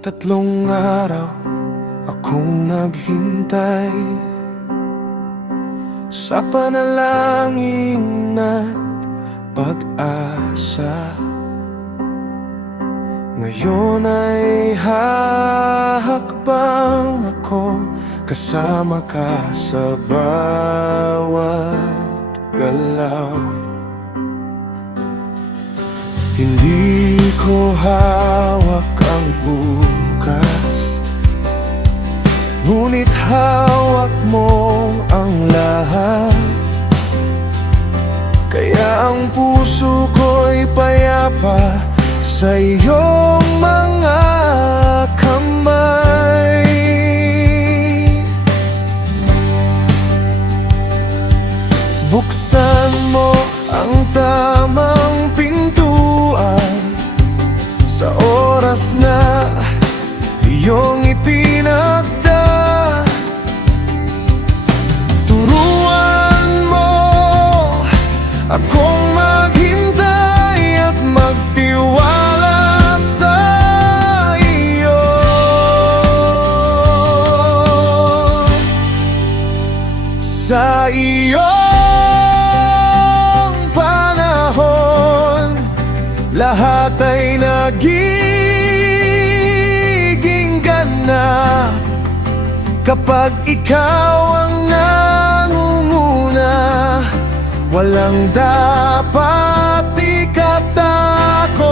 3 araw akong naghintay sa panalangin at pag-asa. Ngayon ay hahakbang ako kasama ka sa bawat galaw. Hindi ko hawak ang bukas, ngunit hawak mo ang lahat. Kaya ang puso ko'y payapa sa iyong mga kamay. Buksan mo ang tamang pintuan sa oras na iyong itinakda. Turuan mo akong maghintay at magtiwala sa iyo. Sa iyong panahon, lahat ay nagiging ganap kapag ikaw ang nangunguna. Walang dapat ikatakot.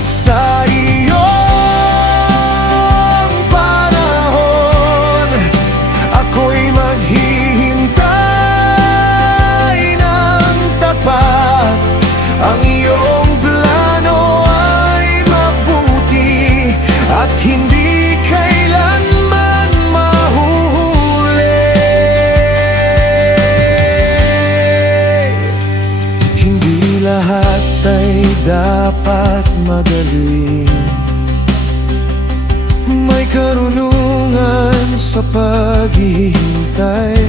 Sa iyong panahon, ako'y maghihintay ng tapat. Ang iyong plano ay mabuti at hindi kailanman mahuhuli. Hindi lahat ay dapat madali. May karunungan sa paghihintay.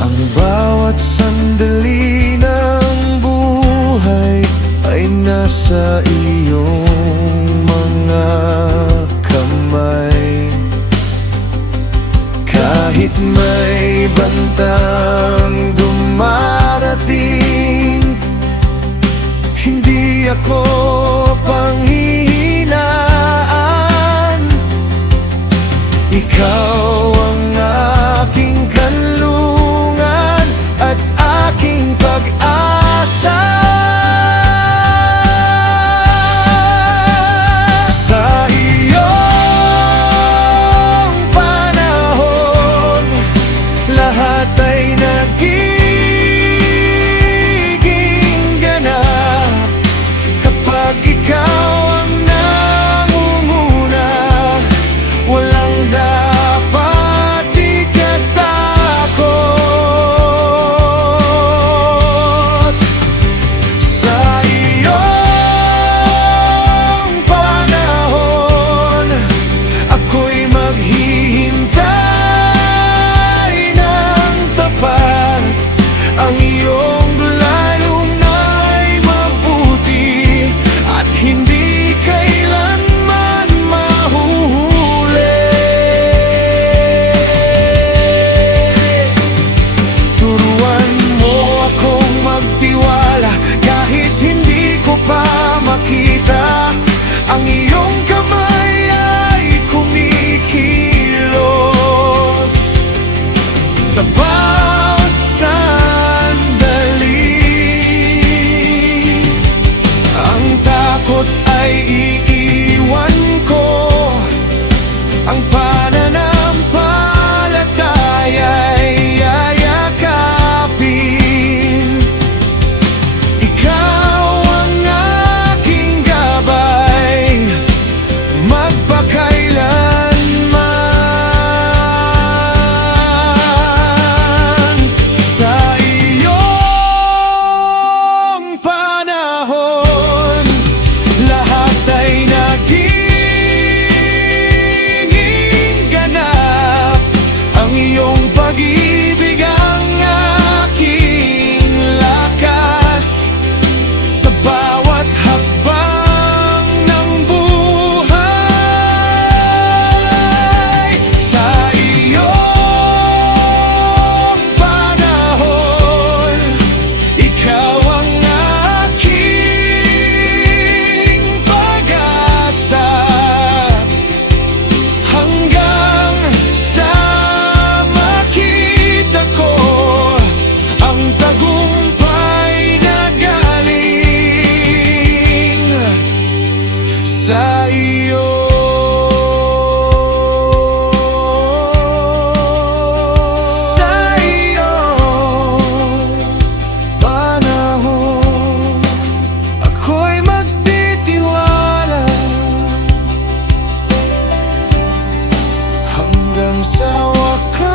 Ang bawat sandali ng buhay ay nasa iyong mga kamay. Kahit may bantang dumarating, hindi ako panghihinaan. Ikaw ang aking kanlungan at aking pag-asa. Sa iyong panahon, lahat ay nagiging ganap kapag ikaw ang nangunguna. Walang dapat ikatakot. Sa iyong panahon, ako'y maghihintay ng tapat. Ang iyong planong ay mabuti at hindi kailanman mahuhuli. Turuan mo akong magtiwala kahit hindi ko pa makita. Ang iyong kamay ay kumikilos sa bawat sandali. Ang takot ay iiwan ko, ang pananampalataya ay yayakapin. Ikaw ang aking gabay magpakailanman. Sa iyong panahon, lahat ay sa iyo. Sa iyong panahon, ako'y magtitiwala hanggang sa wakas.